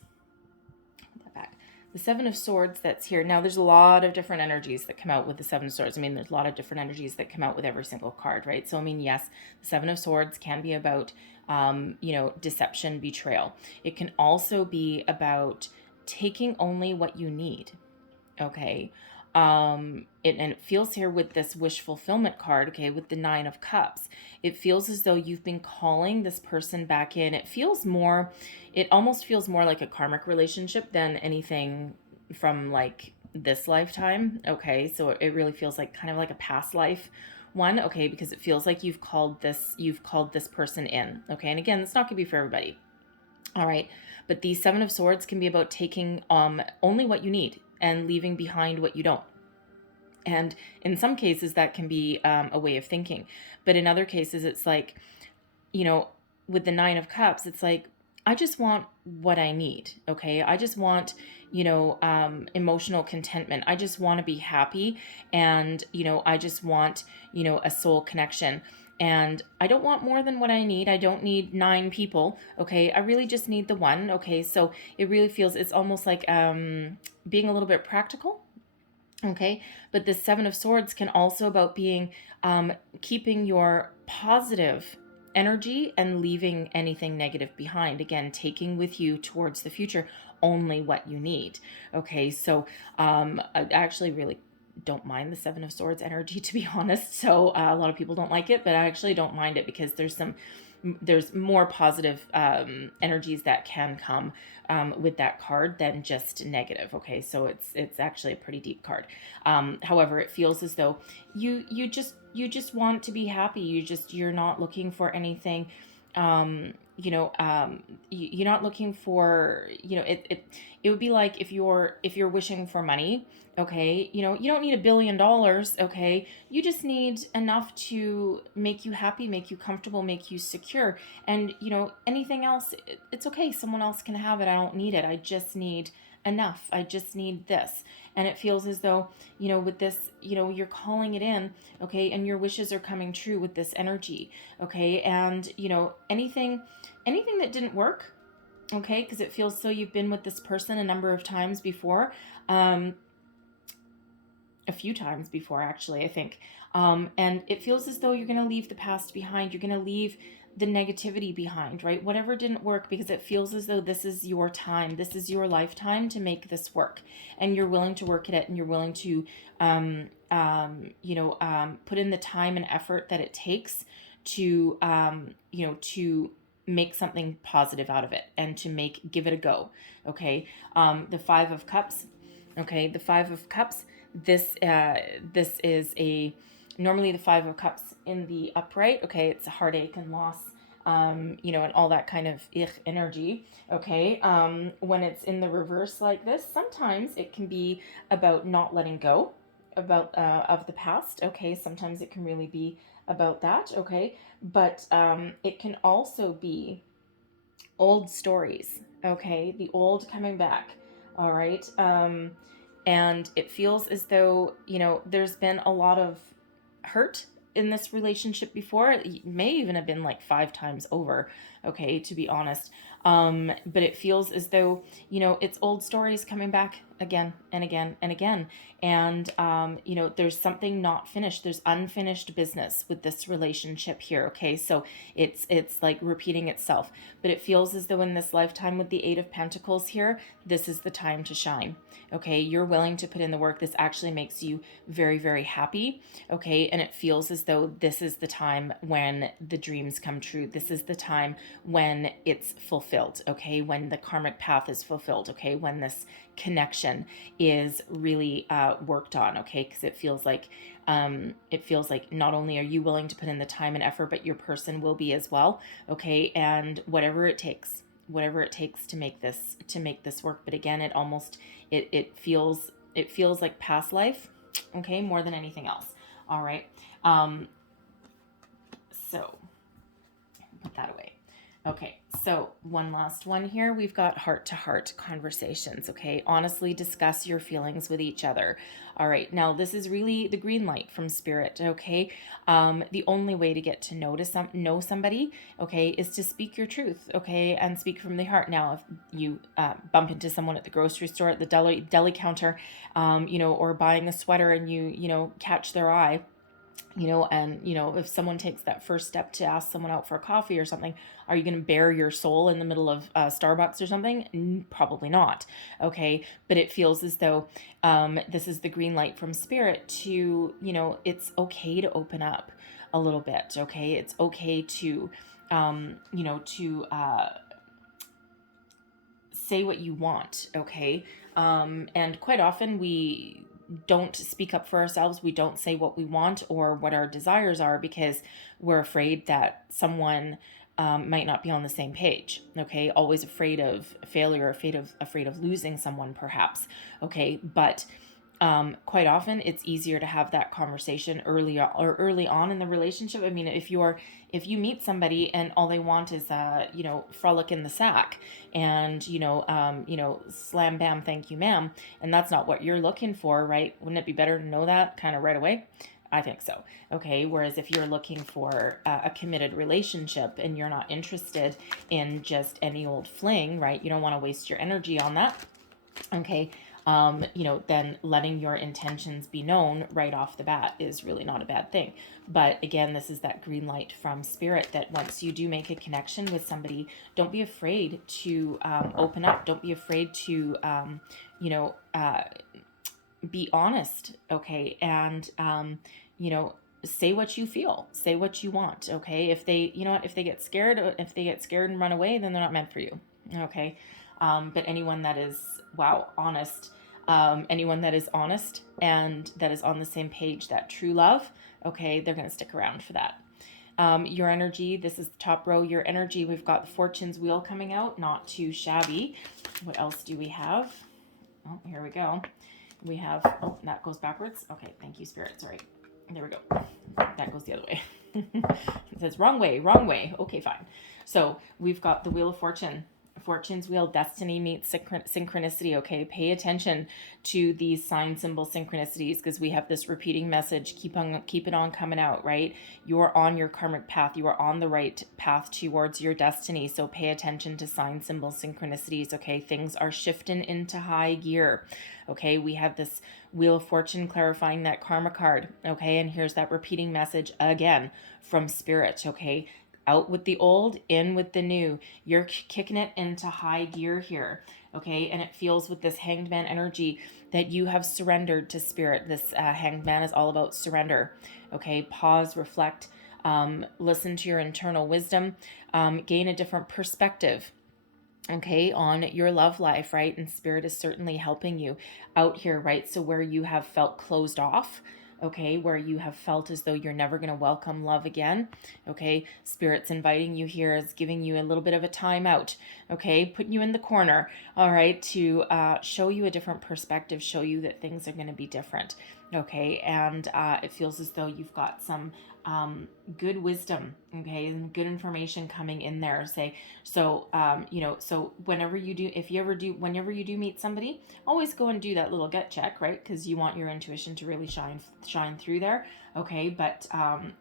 put that back. The 7 of Swords that's here. Now, there's a lot of different energies that come out with the 7 of Swords. I mean, there's a lot of different energies that come out with every single card, right? So, I mean, yes, the 7 of Swords can be about, deception, betrayal. It can also be about taking only what you need, okay? And it feels here with this wish fulfillment card, okay, with the 9 of Cups, it feels as though you've been calling this person back in. It almost feels more like a karmic relationship than anything from like this lifetime, okay? So it really feels like kind of like a past life one, okay, because it feels like you've called this person in, okay? And again, it's not gonna be for everybody, all right? But the 7 of Swords can be about taking only what you need and leaving behind what you don't. And in some cases, that can be a way of thinking. But in other cases, it's like, with the 9 of Cups, it's like, I just want what I need, okay? I just want, emotional contentment. I just want to be happy. And, I just want, a soul connection. And I don't want more than what I need. I don't need 9 people, okay? I really just need the one, okay? So it really feels, it's almost like being a little bit practical, okay? But the 7 of Swords can also about being, keeping your positive energy and leaving anything negative behind. Again, taking with you towards the future only what you need, okay? So I actually really don't mind the 7 of Swords energy, to be honest. So a lot of people don't like it, but I actually don't mind it because there's more positive energies that can come with that card than just negative, okay? So it's actually a pretty deep card. However, it feels as though you just want to be happy. You're not looking for anything. You're not looking for, it would be like if you're wishing for money, okay, you don't need $1 billion, okay, you just need enough to make you happy, make you comfortable, make you secure. And anything else, it's okay, someone else can have it. I don't need it. I just need enough. I just need this. And it feels as though, with this, you're calling it in, okay, and your wishes are coming true with this energy, okay? And anything, anything that didn't work, okay, because it feels so you've been with this person a number of times before, a few times before, actually, I think. And it feels as though you're going to leave the past behind. You're going to leave the negativity behind, right? Whatever didn't work, because it feels as though this is your time. This is your lifetime to make this work. And you're willing to work at it, and you're willing to, put in the time and effort that it takes to, to make something positive out of it and to give it a go. Okay. The Five of Cups. Okay. The Five of Cups. This is normally the Five of Cups in the upright. Okay. It's a heartache and loss, and all that kind of energy. Okay. When it's in the reverse like this, sometimes it can be about not letting go of the past. Okay. Sometimes it can really be about that. Okay. But it can also be old stories. Okay. The old coming back. All right. And it feels as though, there's been a lot of hurt in this relationship before. It may even have been like 5 times over, okay, to be honest. But it feels as though, it's old stories coming back again and again and again. And, there's something not finished. There's unfinished business with this relationship here, okay? So it's like repeating itself. But it feels as though in this lifetime with the Eight of Pentacles here, this is the time to shine, okay? You're willing to put in the work. This actually makes you very, very happy, okay? And it feels as though this is the time when the dreams come true. This is the time when it's fulfilled, okay? When the karmic path is fulfilled, okay? When this connection is really worked on, okay? Because it feels like not only are you willing to put in the time and effort, but your person will be as well, okay? And whatever it takes to make this work. But again, it feels like past life, okay, more than anything else. All right. So put that away. Okay, so one last one here. We've got heart-to-heart conversations, okay? Honestly discuss your feelings with each other. All right, now this is really the green light from Spirit, okay? The only way to get to know somebody, okay, is to speak your truth, okay, and speak from the heart. Now, if you bump into someone at the grocery store, at the deli counter, or buying a sweater and you catch their eye, and if someone takes that first step to ask someone out for a coffee or something, are you going to bare your soul in the middle of Starbucks or something? Probably not. Okay. But it feels as though this is the green light from Spirit to, it's okay to open up a little bit. Okay. It's okay to, say what you want. Okay. And quite often we don't speak up for ourselves. We don't say what we want or what our desires are because we're afraid that someone might not be on the same page. Okay. Always afraid of failure, afraid of losing someone perhaps. Okay. But quite often it's easier to have that conversation early on in the relationship. I mean, if you meet somebody and all they want is frolic in the sack and slam bam thank you ma'am, and that's not what you're looking for, right? Wouldn't it be better to know that kind of right away? I think so. Okay. Whereas if you're looking for a committed relationship and you're not interested in just any old fling, right? You don't want to waste your energy on that. Okay. Then letting your intentions be known right off the bat is really not a bad thing. But again, this is that green light from Spirit that once you do make a connection with somebody, don't be afraid to open up. Don't be afraid to, be honest. Okay. And, say what you feel, say what you want. Okay. If they get scared and run away, then they're not meant for you. Okay. But anyone that is, honest, anyone that is honest and that is on the same page, that true love, okay, they're going to stick around for that. Your energy, this is the top row, your energy, we've got the Fortune's Wheel coming out, not too shabby. What else do we have? Oh, here we go. We have, that goes backwards. Okay, thank you, Spirit. Sorry. There we go. That goes the other way. It says wrong way. Okay, fine. So we've got the Wheel of Fortune. Fortune's wheel, destiny meets synchronicity. Okay, pay attention to these sign symbol synchronicities, because we have this repeating message. Keep it on coming out, right? You are on your karmic path. You are on the right path towards your destiny. So pay attention to sign symbol synchronicities. Okay, things are shifting into high gear. Okay, we have this Wheel of Fortune clarifying that karma card. Okay, and here's that repeating message again from Spirit. Okay, out with the old, in with the new. You're kicking it into high gear here. Okay, and it feels with this Hanged Man energy that you have surrendered to Spirit. This Hanged Man is all about surrender. Okay, pause, reflect, listen to your internal wisdom, gain a different perspective, okay, on your love life, right? And Spirit is certainly helping you out here, right? So where you have felt closed off, okay, where you have felt as though you're never going to welcome love again, okay, Spirit's inviting you here, is giving you a little bit of a timeout, okay, putting you in the corner, all right, to show you a different perspective, show you that things are going to be different, okay, and it feels as though you've got some good wisdom, okay, and good information coming in there. Say, so, so whenever you do meet somebody, always go and do that little gut check, right? Because you want your intuition to really shine through there, okay? But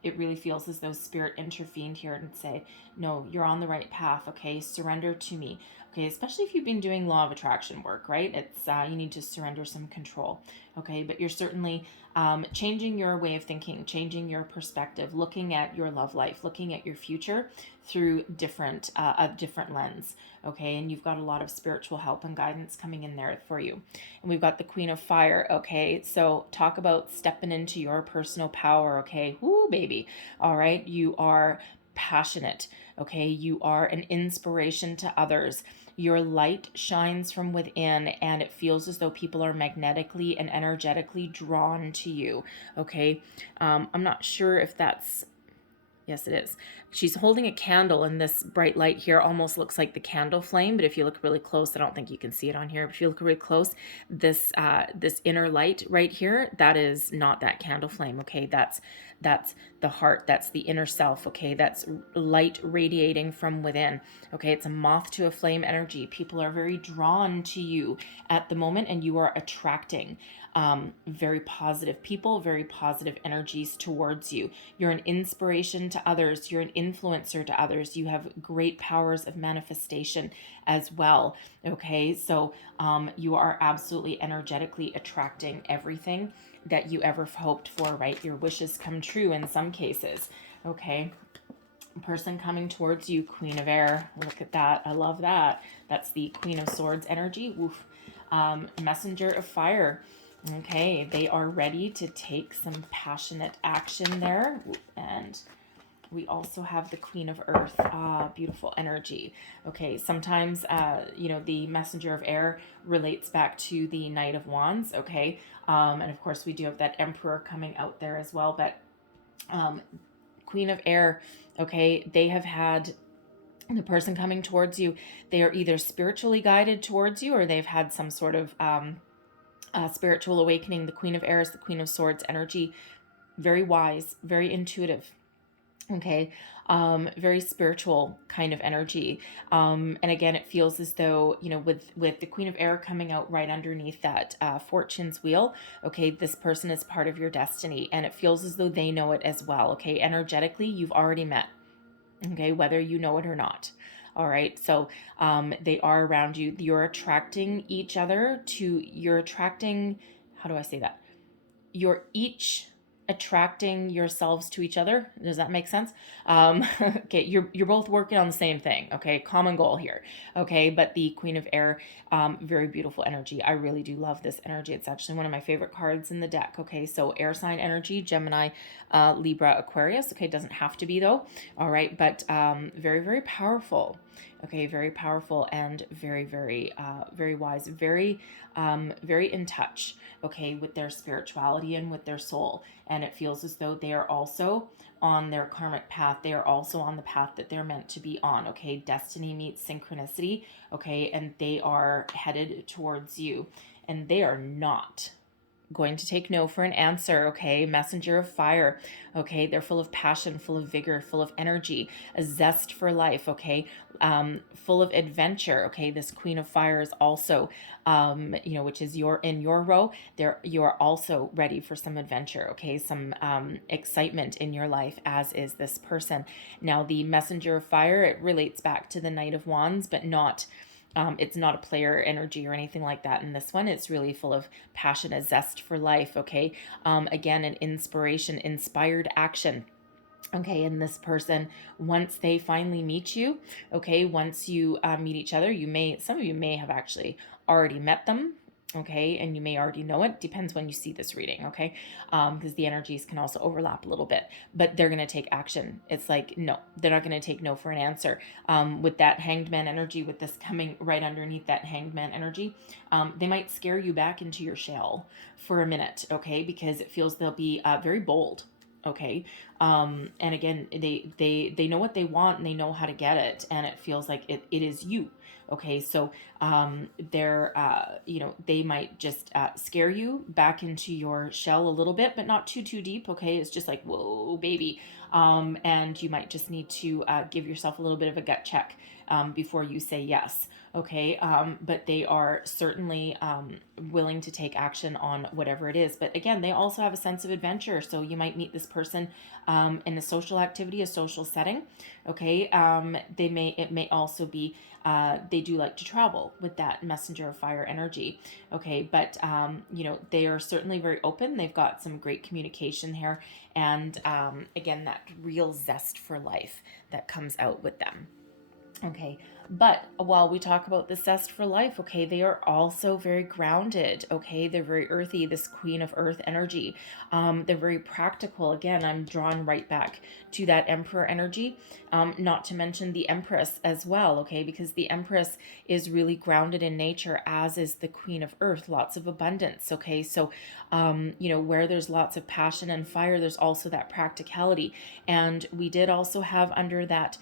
it really feels as though Spirit intervened here and say, no, you're on the right path, okay? Surrender to me, okay? Especially if you've been doing law of attraction work, right? It's you need to surrender some control, okay? But you're certainly changing your way of thinking, changing your perspective, looking at your love life, looking at your future through a different lens, okay? And you've got a lot of spiritual help and guidance coming in there for you. And we've got the Queen of Fire, okay? So talk about stepping into your personal power, okay? Woo, baby. All right, you are passionate, okay? You are an inspiration to others. Your light shines from within, and it feels as though people are magnetically and energetically drawn to you, okay? I'm not sure if that's... Yes, it is. She's holding a candle, and this bright light here almost looks like the candle flame, but if you look really close, I don't think you can see it on here, but if you look really close, this inner light right here, that is not that candle flame, okay? That's the heart, that's the inner self, okay? That's light radiating from within, okay? It's a moth to a flame energy. People are very drawn to you at the moment, and you are attracting very positive people, very positive energies towards you. You're an inspiration to others. You're an influencer to others. You have great powers of manifestation as well. Okay, so you are absolutely energetically attracting everything that you ever hoped for, right? Your wishes come true in some cases. Okay, person coming towards you, Queen of Air. Look at that. I love that. That's the Queen of Swords energy. Woof. Messenger of Fire. Okay, they are ready to take some passionate action there. And we also have the Queen of Earth. Beautiful energy. Okay, sometimes, the Messenger of Air relates back to the Knight of Wands. Okay, and of course we do have that Emperor coming out there as well. But Queen of Air, okay, they have had... the person coming towards you, they are either spiritually guided towards you, or they've had some sort of spiritual awakening. The Queen of Air is the Queen of Swords energy. Very wise, very intuitive. Okay, very spiritual kind of energy. And again, it feels as though, with the Queen of Air coming out right underneath that Fortune's wheel, okay, this person is part of your destiny, and it feels as though they know it as well. Okay, energetically, you've already met. Okay, whether you know it or not. All right, so they are around you. You're attracting each other you're attracting, how do I say that? You're each attracting yourselves to each other. Does that make sense? Okay, you're both working on the same thing. Okay, common goal here. Okay, but the Queen of Air, very beautiful energy. I really do love this energy. It's actually one of my favorite cards in the deck. Okay, so air sign energy, Gemini, Libra, Aquarius. Okay, doesn't have to be though. All right, but very, very powerful. Okay, very powerful and very, very, very wise, very, very in touch, okay, with their spirituality and with their soul. And it feels as though they are also on their karmic path. They are also on the path that they're meant to be on, okay? Destiny meets synchronicity, okay? And they are headed towards you. And they are not going to take no for an answer, okay? Messenger of fire, okay? They're full of passion, full of vigor, full of energy, a zest for life, okay? Full of adventure, okay? This Queen of Fire is also, which is in your row. You're also ready for some adventure, okay? Some excitement in your life, as is this person. Now, the Messenger of Fire, it relates back to the Knight of Wands, but not. It's not a player energy or anything like that in this one. It's really full of passion, a zest for life, okay? Again, an inspiration, inspired action. Okay, and this person, once they finally meet you, okay, once you meet each other, some of you may have actually already met them, okay, and you may already know it. Depends when you see this reading, okay, because the energies can also overlap a little bit, but they're going to take action. It's like, no, they're not going to take no for an answer. With that Hanged Man energy, with this coming right underneath that Hanged Man energy, they might scare you back into your shell for a minute, okay, because it feels they'll be very bold. Okay. And again, they know what they want and they know how to get it. And it feels like it is you. Okay. So, they're, they might just, scare you back into your shell a little bit, but not too deep. Okay. It's just like, whoa, baby. And you might just need to, give yourself a little bit of a gut check, before you say yes. Okay. But they are certainly, willing to take action on whatever it is. But again, they also have a sense of adventure. So you might meet this person in a social activity, a social setting. Okay. It may also be, they do like to travel with that Messenger of Fire energy. Okay. But, they are certainly very open. They've got some great communication here. And again, that real zest for life that comes out with them. Okay, but while we talk about the zest for life, okay, they are also very grounded. Okay, they're very earthy, this Queen of Earth energy. They're very practical. Again, I'm drawn right back to that Emperor energy, not to mention the Empress as well, okay, because the Empress is really grounded in nature, as is the Queen of Earth, lots of abundance, okay, so, where there's lots of passion and fire, there's also that practicality, and we did also have under that,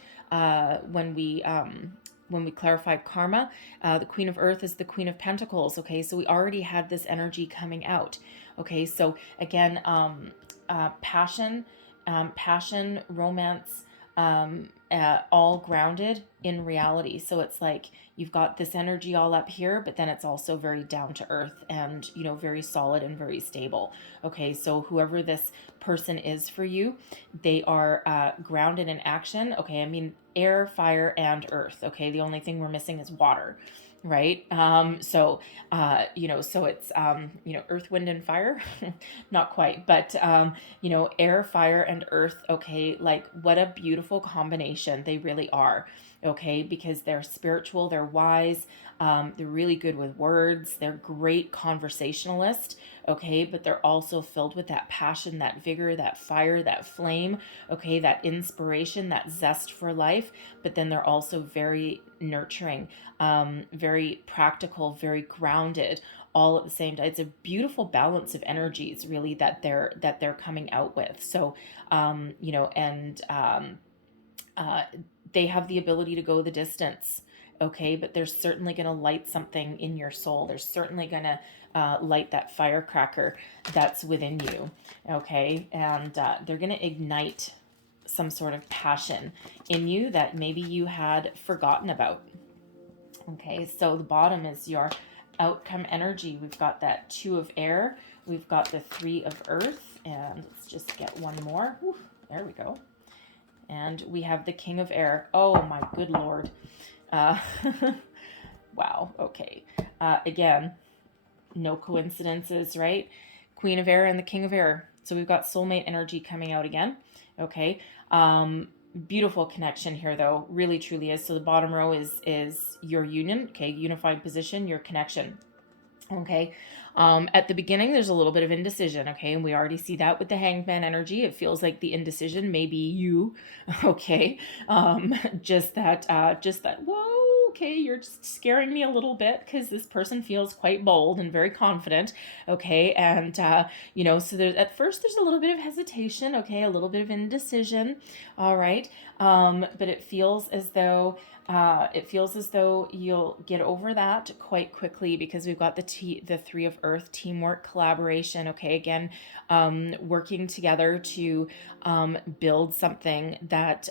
when we clarified karma, the Queen of Earth is the Queen of Pentacles. Okay, so we already had this energy coming out. Okay, so again, passion, romance, all grounded in reality. So it's like you've got this energy all up here, but then it's also very down to earth and, very solid and very stable. Okay, so whoever this person is for you, they are grounded in action. Okay, I mean, air, fire, and earth. Okay, the only thing we're missing is water. Right. So it's, earth, wind, and fire, not quite, but, air, fire, and earth. Okay. Like, what a beautiful combination they really are. Okay. Because they're spiritual, they're wise, they're really good with words, they're great conversationalist. Okay. But they're also filled with that passion, that vigor, that fire, that flame. Okay. That inspiration, that zest for life. But then they're also very nurturing, very practical, very grounded, all at the same time. It's a beautiful balance of energies, really, that they're coming out with. So, they have the ability to go the distance. Okay, but they're certainly going to light something in your soul. They're certainly going to light that firecracker that's within you. Okay, and they're going to ignite some sort of passion in you that maybe you had forgotten about. Okay, so the bottom is your outcome energy. We've got that 2 of air, we've got the 3 of earth, and let's just get one more. Whew, there we go. And we have the King of air. Oh my good Lord. Wow, okay. Again, no coincidences, right? Queen of air and the King of air. So we've got soulmate energy coming out again. Okay. Beautiful connection here, though. Really, truly is. So the bottom row is your union. Okay. Unified position, your connection. Okay. At the beginning, there's a little bit of indecision. Okay. And we already see that with the Hanged Man energy. It feels like the indecision may be you. Okay. Just that, whoa, okay, you're just scaring me a little bit because this person feels quite bold and very confident. Okay. And, so there's, at first there's a little bit of hesitation. Okay. A little bit of indecision. All right. But it feels as though you'll get over that quite quickly because we've got the Three of Earth, teamwork, collaboration. Okay, again, working together to build something that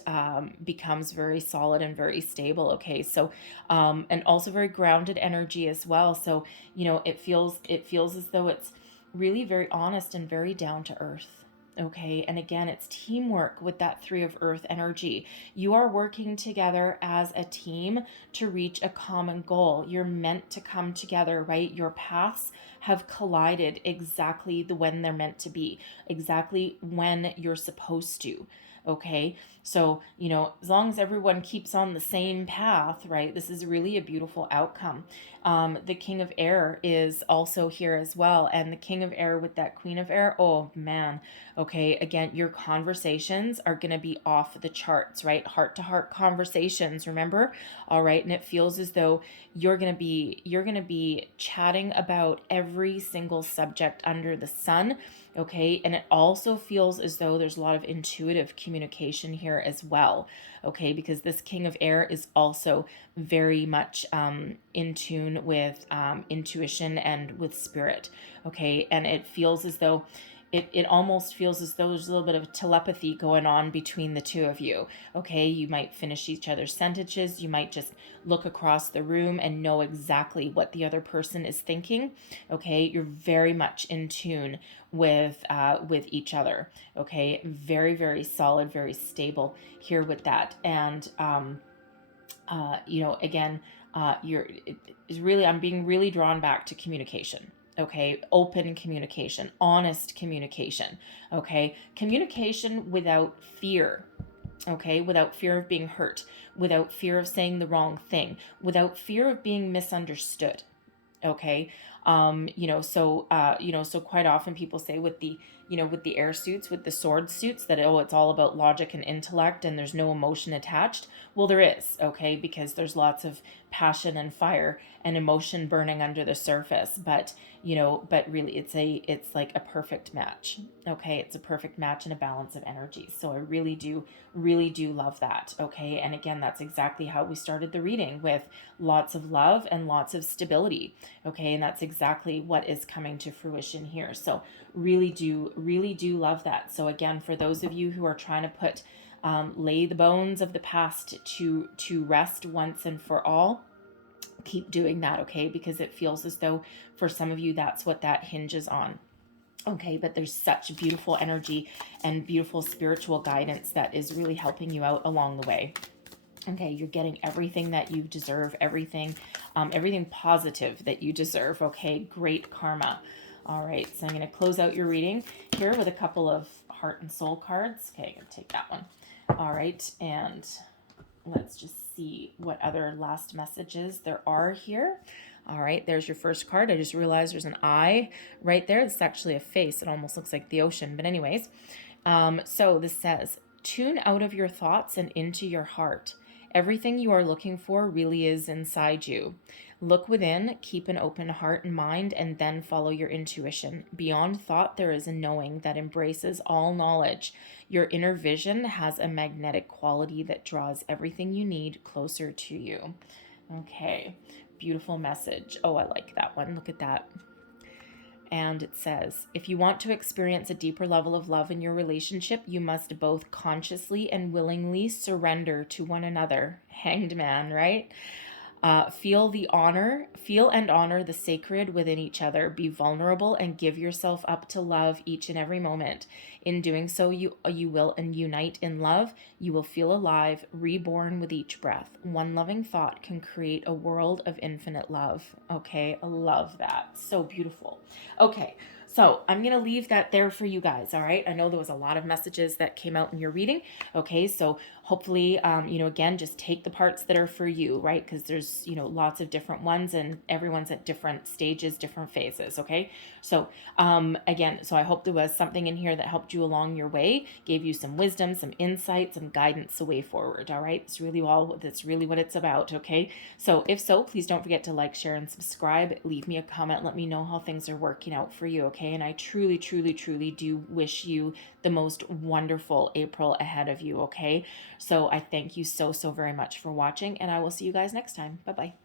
becomes very solid and very stable. Okay, so and also very grounded energy as well. So it feels as though it's really very honest and very down to earth. Okay, and again, it's teamwork with that Three of Earth energy. You are working together as a team to reach a common goal. You're meant to come together, right? Your paths have collided exactly when they're meant to be, exactly when you're supposed to. Okay, so as long as everyone keeps on the same path, right, this is really a beautiful outcome. The King of Air is also here as well, and the King of Air with that Queen of Air, oh man. Okay, again, your conversations are going to be off the charts, right? Heart to heart conversations, remember? All right, and it feels as though you're going to be chatting about every single subject under the sun. Okay, and it also feels as though there's a lot of intuitive communication here as well. Okay, because this King of Air is also very much in tune with intuition and with spirit. Okay, and it feels as though it almost feels as though there's a little bit of telepathy going on between the two of you. Okay, you might finish each other's sentences. You might just look across the room and know exactly what the other person is thinking. Okay, you're very much in tune with each other. Okay, very, very solid, very stable here with that. And again, it's really, I'm being really drawn back to communication. Okay, open communication, honest communication. Okay, communication without fear. Okay, without fear of being hurt, without fear of saying the wrong thing, without fear of being misunderstood. Okay, so quite often people say with the air suits, with the sword suits, that it's all about logic and intellect and there's no emotion attached. Well, there is. Okay, because there's lots of passion and fire and emotion burning under the surface, but really it's like a perfect match. Okay, it's a perfect match and a balance of energy. So I really do love that. Okay, and again, that's exactly how we started the reading, with lots of love and lots of stability. Okay, and that's exactly what is coming to fruition here. So really do love that. So again, for those of you who are trying to put lay the bones of the past to rest once and for all, keep doing that. Okay, because it feels as though for some of you that's what that hinges on. Okay, but there's such beautiful energy and beautiful spiritual guidance that is really helping you out along the way. Okay, you're getting everything that you deserve, everything positive that you deserve. Okay, great karma. All right, so I'm going to close out your reading here with a couple of heart and soul cards. Okay, I'm going to take that one. All right, and let's just see what other last messages there are here. All right, there's your first card. I just realized there's an eye right there. It's actually a face. It almost looks like the ocean. But anyways, so this says, tune out of your thoughts and into your heart. Everything you are looking for really is inside you. Look within, keep an open heart and mind, and then follow your intuition. Beyond thought, there is a knowing that embraces all knowledge. Your inner vision has a magnetic quality that draws everything you need closer to you. Okay, beautiful message. Oh, I like that one. Look at that. And it says, if you want to experience a deeper level of love in your relationship, you must both consciously and willingly surrender to one another. Hanged man, right? Feel and honor the sacred within each other. Be vulnerable and give yourself up to love each and every moment. In doing so, you will unite in love. You will feel alive, reborn with each breath. One loving thought can create a world of infinite love. Okay, I love that. So beautiful. Okay, so I'm going to leave that there for you guys, all right? I know there was a lot of messages that came out in your reading. Okay, so hopefully, again, just take the parts that are for you, right? Because there's, lots of different ones, and everyone's at different stages, different phases. Okay. So, again, so I hope there was something in here that helped you along your way, gave you some wisdom, some insight, some guidance, the way forward. All right. That's really what it's about. Okay. So if so, please don't forget to like, share, and subscribe. Leave me a comment. Let me know how things are working out for you. Okay. And I truly, truly, truly do wish you the most wonderful April ahead of you. Okay. So I thank you so, so very much for watching, and I will see you guys next time. Bye bye.